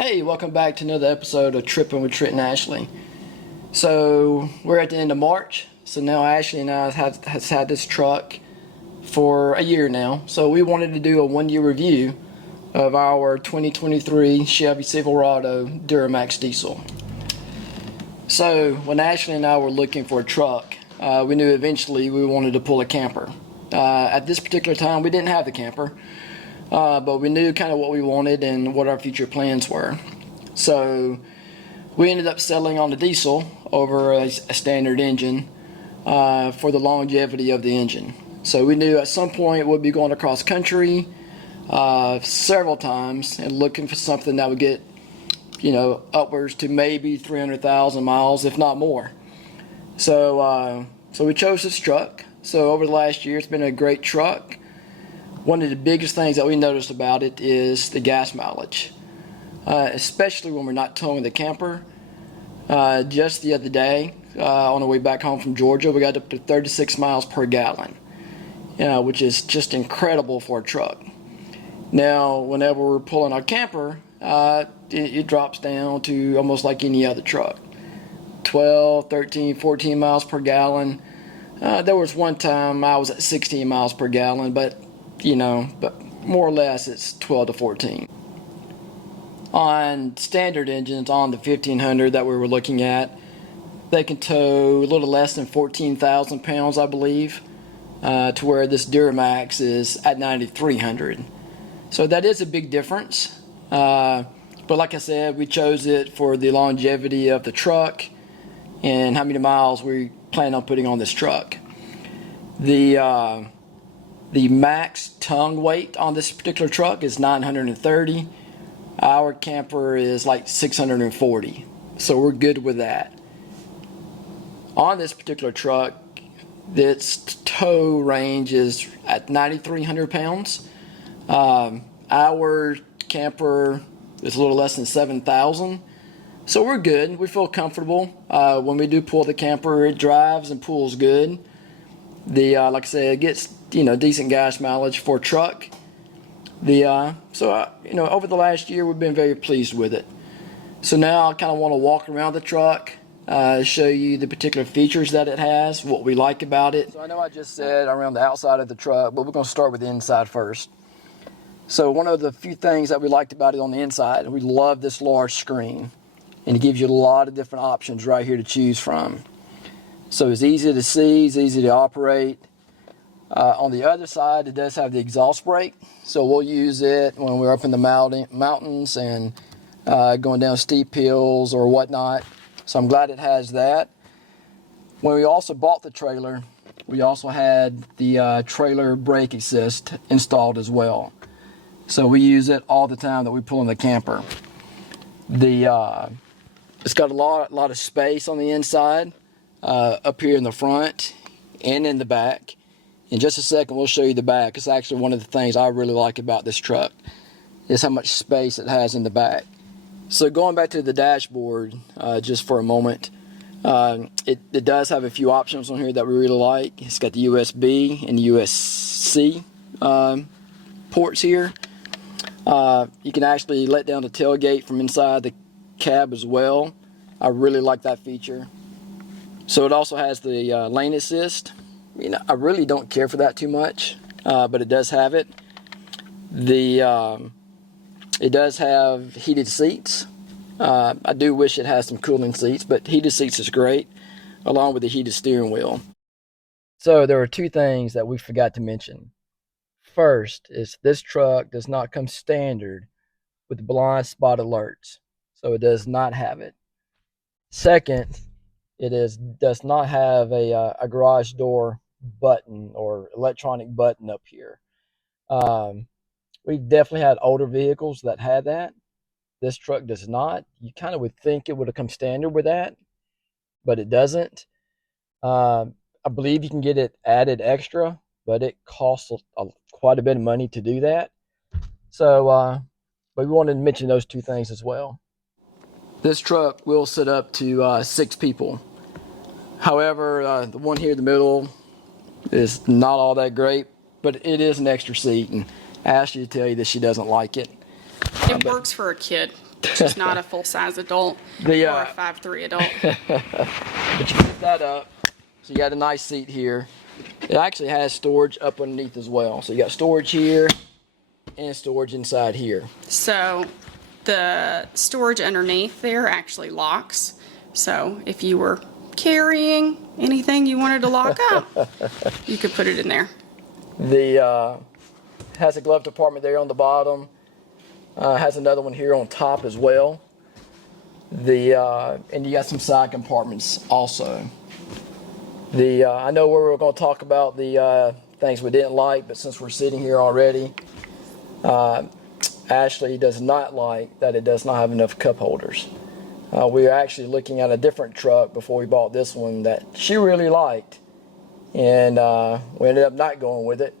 Hey, welcome back to another episode of Tripping with Trent and Ashley. So we're at the end of March. So now Ashley and I has had this truck for a year now. So we wanted to do a 1-year review of our 2023 Chevy Silverado Duramax diesel. So when Ashley and I were looking for a truck, we knew eventually we wanted to pull a camper. At this particular time, we didn't have the camper. But we knew kind of what we wanted and what our future plans were. So we ended up settling on the diesel over a standard engine for the longevity of the engine. So we knew at some point we'd be going across country several times and looking for something that would get, upwards to maybe 300,000 miles, if not more. So we chose this truck. So over the last year, it's been a great truck. One of the biggest things that we noticed about it is the gas mileage, especially when we're not towing the camper. Just the other day, on our way back home from Georgia, we got up to 36 miles per gallon, which is just incredible for a truck. Now, whenever we're pulling our camper, it drops down to almost like any other truck, 12, 13, 14 miles per gallon. There was one time I was at 16 miles per gallon, but more or less it's 12 to 14. On standard engines, on the 1500 that we were looking at, they can tow a little less than 14,000 pounds, I believe, to where this Duramax is at 9,300. So that is a big difference. But like I said, we chose it for the longevity of the truck and how many miles we plan on putting on this truck. The max tongue weight on this particular truck is 930. Our camper is like 640. So we're good with that. On this particular truck, its tow range is at 9,300 pounds. Our camper is a little less than 7,000. So we're good. We feel comfortable. When we do pull the camper, it drives and pulls good. Like I said, it gets decent gas mileage for a truck. Over the last year, we've been very pleased with it. So now I kind of want to walk around the truck, show you the particular features that it has, what we like about it. So I know I just said around the outside of the truck, but we're going to start with the inside first. So one of the few things that we liked about it on the inside, we love this large screen, and it gives you a lot of different options right here to choose from. So it's easy to see, it's easy to operate. On the other side, it does have the exhaust brake, so we'll use it when we're up in the mountains and going down steep hills or whatnot. So I'm glad it has that. When we also bought the trailer, we also had the trailer brake assist installed as well. So we use it all the time that we pull in the camper. It's got a lot of space on the inside, up here in the front and in the back. In just a second, we'll show you the back. It's actually one of the things I really like about this truck, is how much space it has in the back. So going back to the dashboard just for a moment, it does have a few options on here that we really like. It's got the USB and USB-C ports here. You can actually let down the tailgate from inside the cab as well. I really like that feature. So it also has the lane assist. I really don't care for that too much, but it does have it. It does have heated seats. I do wish it has some cooling seats, but heated seats is great, along with the heated steering wheel. So there are two things that we forgot to mention. First is this truck does not come standard with blind spot alerts, so it does not have it. Second, it does not have a garage door button or electronic button up here. We've definitely had older vehicles that had that. This truck does not. You kind of would think it would have come standard with that, but it doesn't. I believe you can get it added extra, but it costs quite a bit of money to do that. So, but we wanted to mention those two things as well. This truck will sit up to 6 people. However, the one here in the middle is not all that great, but it is an extra seat, and Ashley will tell you that she doesn't like it. It works for a kid. She's not a full-size adult or a 5'3" adult. But you put that up, so you got a nice seat here. It actually has storage up underneath as well. So you got storage here and storage inside here. So the storage underneath there actually locks. So if you were carrying anything you wanted to lock up, you could put it in there. The has a glove compartment there on the bottom. Has another one here on top as well. And you got some side compartments also. I know we were going to talk about the things we didn't like, but since we're sitting here already, Ashley does not like that it does not have enough cup holders. We were actually looking at a different truck before we bought this one that she really liked, and we ended up not going with it.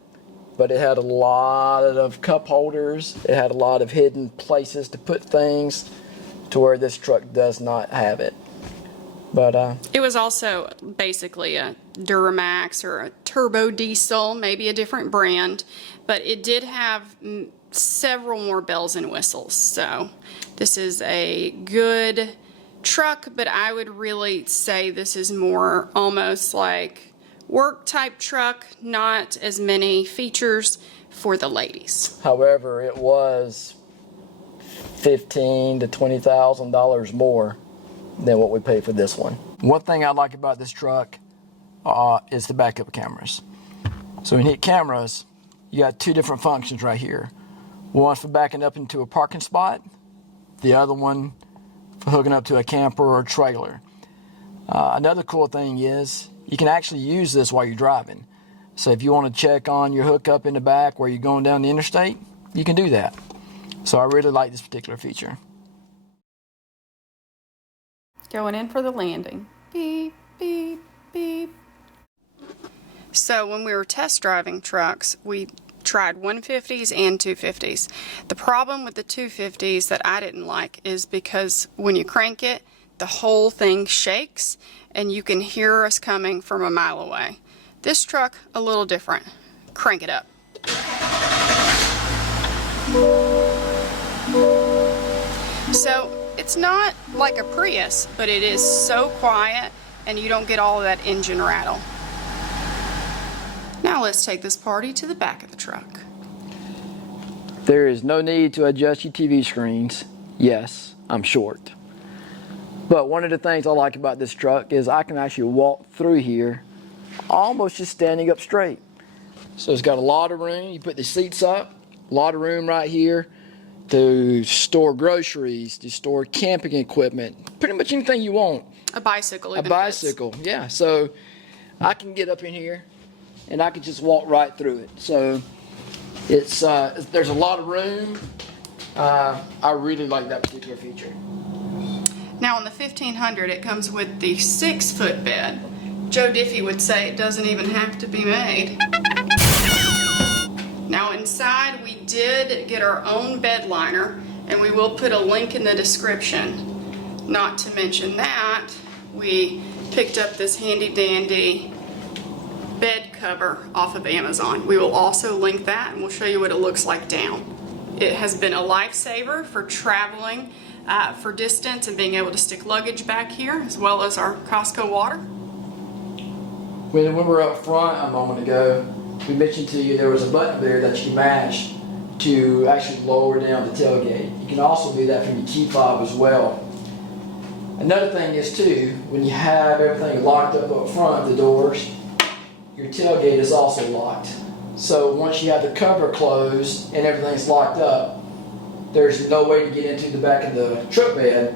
But it had a lot of cup holders. It had a lot of hidden places to put things, to where this truck does not have it. But it was also basically a Duramax or a turbo diesel, maybe a different brand, but it did have several more bells and whistles. So this is a good truck, but I would really say this is more almost like work type truck, not as many features for the ladies. However, it was $15,000 to $20,000 more than what we paid for this one. One thing I like about this truck is the backup cameras. So when you hit cameras, you got two different functions right here. One for backing up into a parking spot, the other one for hooking up to a camper or a trailer. Another cool thing is you can actually use this while you're driving. So if you want to check on your hookup in the back where you're going down the interstate, you can do that. So I really like this particular feature. Going in for the landing. Beep, beep, beep. So when we were test driving trucks, we tried 150s and 250s. The problem with the 250s that I didn't like is because when you crank it, the whole thing shakes and you can hear us coming from a mile away. This truck, a little different. Crank it up. So it's not like a Prius, but it is so quiet and you don't get all of that engine rattle. Now let's take this party to the back of the truck. There is no need to adjust your TV screens. Yes, I'm short. But one of the things I like about this truck is I can actually walk through here almost just standing up straight. So it's got a lot of room. You put the seats up, a lot of room right here to store groceries, to store camping equipment, pretty much anything you want. A bicycle even. A bicycle, yeah. So I can get up in here and I can just walk right through it. So it's there's a lot of room. I really like that particular feature. Now on the 1500, it comes with the 6-foot bed. Joe Diffie would say it doesn't even have to be made. Now inside we did get our own bed liner, and we will put a link in the description. Not to mention that, we picked up this handy dandy bed cover off of Amazon. We will also link that and we'll show you what it looks like down. It has been a lifesaver for traveling for distance and being able to stick luggage back here, as well as our Costco water. When we were up front a moment ago, we mentioned to you there was a button there that you can mash to actually lower down the tailgate. You can also do that from your key fob as well. Another thing is too, when you have everything locked up front, the doors, your tailgate is also locked. So once you have the cover closed and everything's locked up, there's no way to get into the back of the truck bed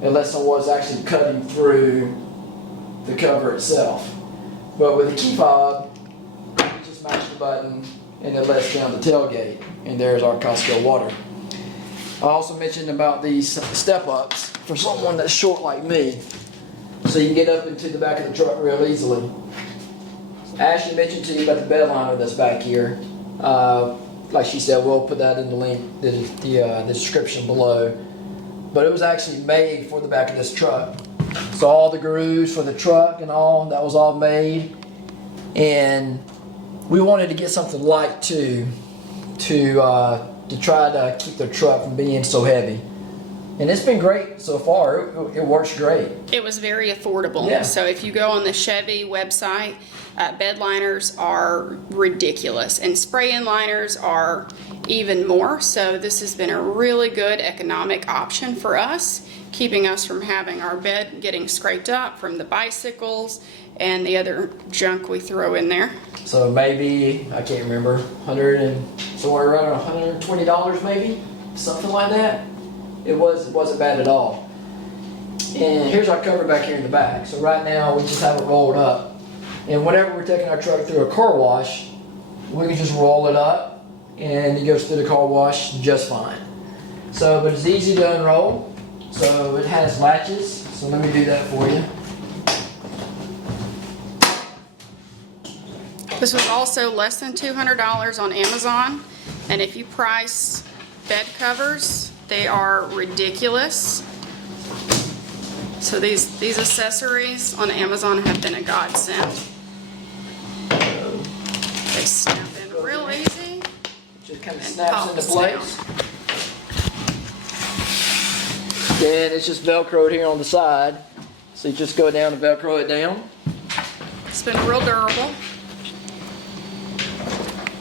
unless someone's actually cutting through the cover itself. But with the key fob, you just mash the button and it lets down the tailgate. And there's our Costco water. I also mentioned about these step-ups for someone that's short like me, so you can get up into the back of the truck real easily. Ashley mentioned to you about the bed liner that's back here. Like she said, we'll put that in the link, the description below. But it was actually made for the back of this truck. So all the grooves for the truck and all, that was all made. And we wanted to get something light too, to try to keep the truck from being so heavy. And it's been great so far. It works great. It was very affordable. Yeah. So if you go on the Chevy website, bed liners are ridiculous, and spray-in liners are even more. So this has been a really good economic option for us, keeping us from having our bed getting scraped up from the bicycles and the other junk we throw in there. So maybe, I can't remember, 100 and somewhere around $120 maybe, something like that. It wasn't bad at all. And here's our cover back here in the back. So right now we just have it rolled up. And whenever we're taking our truck through a car wash, we can just roll it up and it goes through the car wash just fine. So, but it's easy to unroll. So it has latches. So let me do that for you. This was also less than $200 on Amazon, and if you price bed covers, they are ridiculous. So these accessories on Amazon have been a godsend. They snap in real easy. Just kind of And snaps pops into place. Then it's just Velcroed here on the side. So you just go down and Velcro it down. It's been real durable.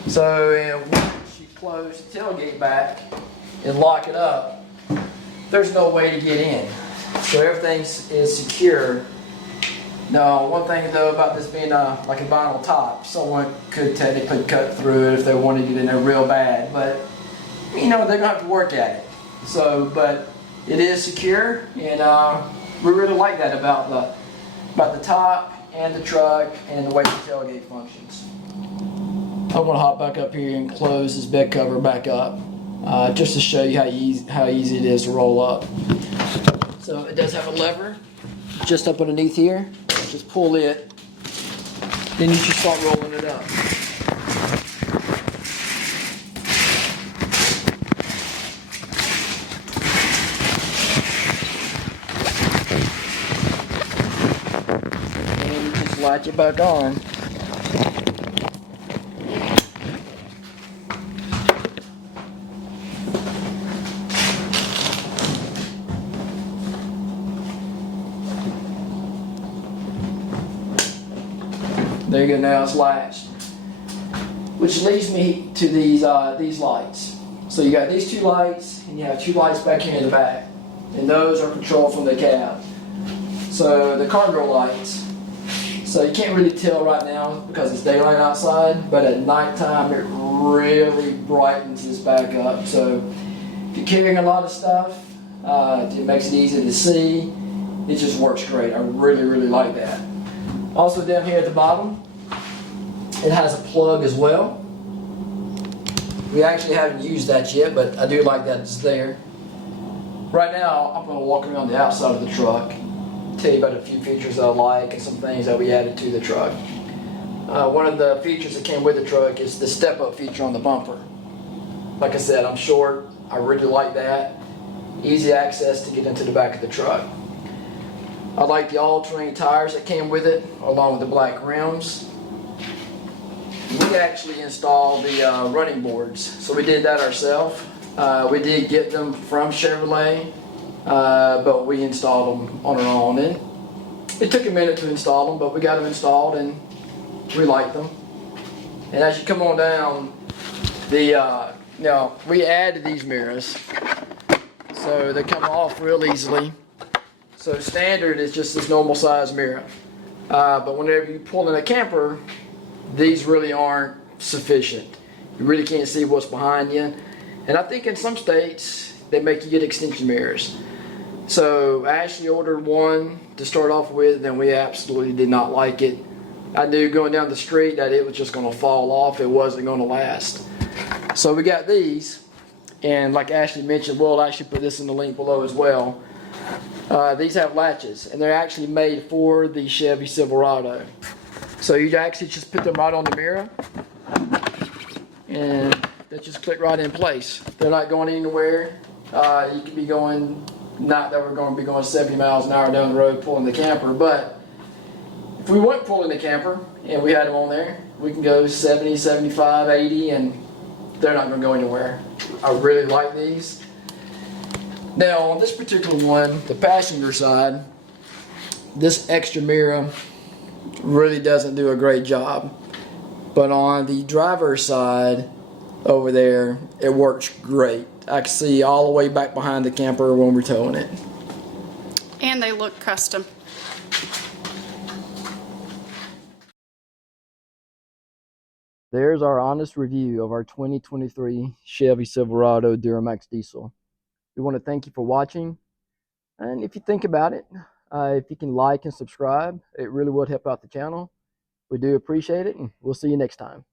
So once you close the tailgate back and lock it up, there's no way to get in. So everything is secure. Now, one thing though about this being like a vinyl top, someone could technically cut through it if they wanted to get in there real bad, but you know, they're gonna have to work at it. So, but it is secure, and we really like that about the top and the truck and the way the tailgate functions. I'm gonna hop back up here and close this bed cover back up, just to show you how easy it is to roll up. So it does have a lever just up underneath here. Just pull it, then you just start rolling it up. And you just latch it back on. There you go, now it's latched. Which leads me to these lights. So you got these two lights, and you have two lights back here in the back. And those are controlled from the cab. So the cargo lights. So you can't really tell right now because it's daylight outside, but at nighttime it really brightens this back up. So if you're carrying a lot of stuff, it makes it easy to see. It just works great. I really, really like that. Also down here at the bottom, it has a plug as well. We actually haven't used that yet, but I do like that it's there. Right now, I'm going to walk around the outside of the truck, tell you about a few features that I like and some things that we added to the truck. One of the features that came with the truck is the step-up feature on the bumper. Like I said, I'm short. I really like that. Easy access to get into the back of the truck. I like the all-terrain tires that came with it, along with the black rims. We actually installed the running boards, so we did that ourselves. We did get them from Chevrolet, but we installed them on our own. And it took a minute to install them, but we got them installed and we like them. And as you come on down, now we added these mirrors, so they come off real easily. So standard is just this normal size mirror. But whenever you pull in a camper, these really aren't sufficient. You really can't see what's behind you. And I think in some states, they make you get extension mirrors. So I actually ordered one to start off with, and we absolutely did not like it. I knew going down the street that it was just going to fall off. It wasn't going to last. So we got these, and like Ashley mentioned, we'll actually put this in the link below as well. These have latches, and they're actually made for the Chevy Silverado. So you actually just put them right on the mirror, and they just click right in place. They're not going anywhere. You could be going, not that we're going to be going 70 miles an hour down the road pulling the camper, but if we weren't pulling the camper and we had them on there, we can go 70, 75, 80, and they're not going to go anywhere. I really like these. Now on this particular one, the passenger side, this extra mirror really doesn't do a great job. But on the driver's side over there, it works great. I can see all the way back behind the camper when we're towing it. And they look custom. There's our honest review of our 2023 Chevy Silverado Duramax diesel. We want to thank you for watching. And if you think about it, if you can like and subscribe, it really would help out the channel. We do appreciate it, and we'll see you next time.